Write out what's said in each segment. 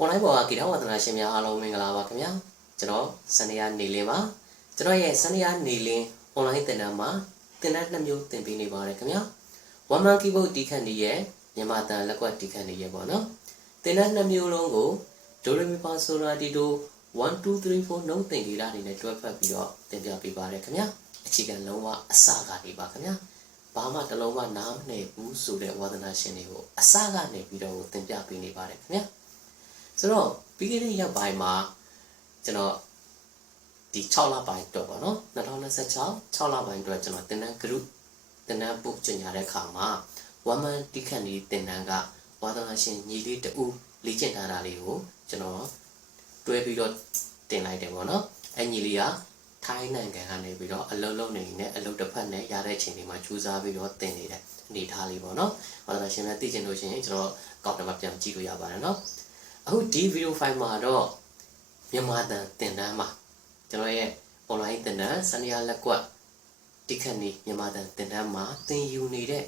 online ပေါ်ကဂီတဝါသနာရှင်များအားလုံးမင်္ဂလာပါခင်ဗျာကျွန်တော်စနေရနေလင်းပါကျွန်တော်ရဲ့စနေရနေလင်း online သင်တန်းမှာသင်တန်း2မျိုးသင်ပေးနေပါတယ်ခင်ဗျာ one man keyboard တီးခတ်နေရဲ့မြန်မာတန်လက်ကွက်တီးခတ်နေရဲ့ပေါ့နော်သင်တန်း2မျိုးလုံးကို do re mi fa so la ti do 1 2 3 4 နှုတ်သင်္ကေတတွေနဲ့တွဲဖက်ပြီးတော့သင်ပြပေးပါတယ်ခင်ဗျာအခြေခံလုံးဝအစကနေပါခင်ဗျာဘာမှတလုံးဝနားမနေဘူးဆိုတဲ့ဝါသနာရှင်တွေကိုအစကနေပြီးတော့သင်ပြပေးနေပါတယ်ခင်ဗျာဆိုတော့ပြီးခဲ့တဲ့ရက်ပိုင်းမှာကျွန်တော်ဒီ6လပိုင်းတော့ပေါ့နော်2026 6လပိုင်းတော့ကျွန်တော်သင်တန်း group သင်တန်း book ကျင်ရတဲ့အခါမှာ one man တိခတ်နေသင်တန်းကဝါသနာရှင်ညီလေးတူလေ့ကျင့်ထားတာလေးကိုကျွန်တော်တွဲပြီးတော့တင်လိုက်တယ်ပေါ့နော်အညီလေးကထိုင်းနိုင်ငံကနေပြီးတော့အလုံးလုံးနေနဲ့အလုံးတစ်ဖက်နဲ့ရတဲ့အချိန်တွေမှာကြိုးစားပြီးတော့တင်နေတဲ့အနေထားလေးပေါ့နော်ဝါသနာရှင်များသိချင်လို့ရှိရင်ကျွန်တော်ကောက်တယ်မှာပြန်ကြည့်လို့ရပါတယ်နော်အခုဒီဗီဒီယိုဖိုင်မှာတော့မြန်မာတန်သင်တန်းမှာကျွန်တော်ရဲ့ online သင်တန်းစနေရလက်ကွက်တိခတ်နေမြန်မာတန်သင်တန်းမှာသင်ယူနေတဲ့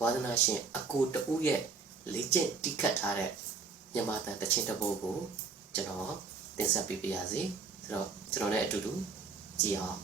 ဝါသနာရှင်အကိုတူရဲ့လေ့ကျင့်တိခတ်ထားတဲ့မြန်မာတန်တခြင်းတစ်ပုဒ်ကိုကျွန်တော်တင်ဆက်ပေးပါရစေဆိုတော့ကျွန်တော်လည်းအတူတူကြည့်အောင်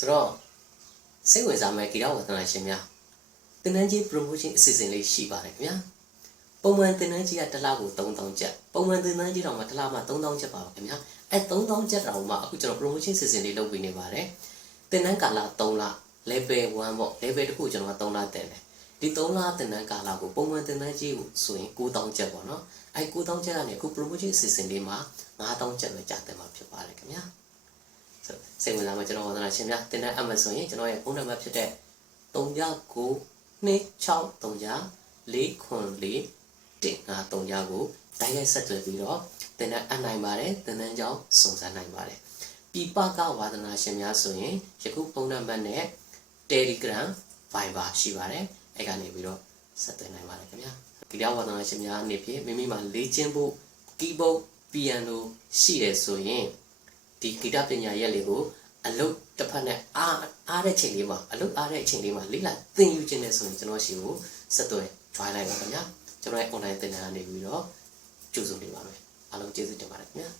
ဆိုတော့စိတ်ဝင်စားမဲ့ဂီတဝါသနာရှင်များသင်တန်းကြီး promotion အစီအစဉ်လေးရှိပါတယ်ခင်ဗျာပုံမှန်သင်တန်းကြီးကတစ်လကို3000ကျပ်ပုံမှန်သင်တန်းကြီးတောင်မှတစ်လမှ3000ကျပ်ပါခင်ဗျာအဲ3000ကျပ်တောင်မှအခုကျွန်တော် promotion အစီအစဉ်လေးလုပ်ပေးနေပါတယ်သင်တန်းကာလ3လ level 1ပေါ့ level တစ်ခုကျွန်တော်က3လတင်တယ်ဒီ3လသင်တန်းကာလကိုပုံမှန်သင်တန်းကြီးကိုဆိုရင်9000ကျပ်ပေါ့နော်အဲ9000ကျပ်ကနေအခု promotion အစီအစဉ်လေးမှာ9000ကျပ်ပဲကြာတင်မှာဖြစ်ပါတယ်ခင်ဗျာစိတ်ဝင်စားမှကျွန်တော်ဝါသနာရှင်များတင်တဲ့အမှတ်ဆိုရင်ကျွန်တော်ရဲ့ဖုန်းနံပါတ်ဖြစ်တဲ့3992634153ကိုတိုက်ရိုက်ဆက်သွယ်ပြီးတော့တင်တဲ့အနိုင်ပါတယ်တင်တဲ့ကြောင်းစုံစမ်းနိုင်ပါတယ်ပြပကဝါသနာရှင်များဆိုရင်ယခုဖုန်းနံပါတ်နဲ့ Telegram Viber ရှိပါတယ်အဲ့ကနေပြီးတော့ဆက်သွယ်နိုင်ပါတယ်ခင်ဗျာဂီတဝါသနာရှင်များအနေဖြင့်မိမိမှာလေ့ကျင့်ဖို့ keyboard piano ရှိတယ်ဆိုရင်ဒီဂီတပညာရက်လေးကို အလုပ်တစ်ဖက်နဲ့အားတဲ့ချိန်လေးမှာအလုပ်အားတဲ့အချိန်လေးမှာလိလာသင်ယူခြင်းနဲ့ဆိုရင်ကျွန်တော်ရှိကိုဆက်သွယ် join လိုက်ပါခင်ဗျာကျွန်တော်ရဲ့ online သင်တန်းကနေပြီးတော့ကြိုဆိုနေပါမယ်အားလုံးကျေးဇူးတင်ပါတယ်ခင်ဗျာ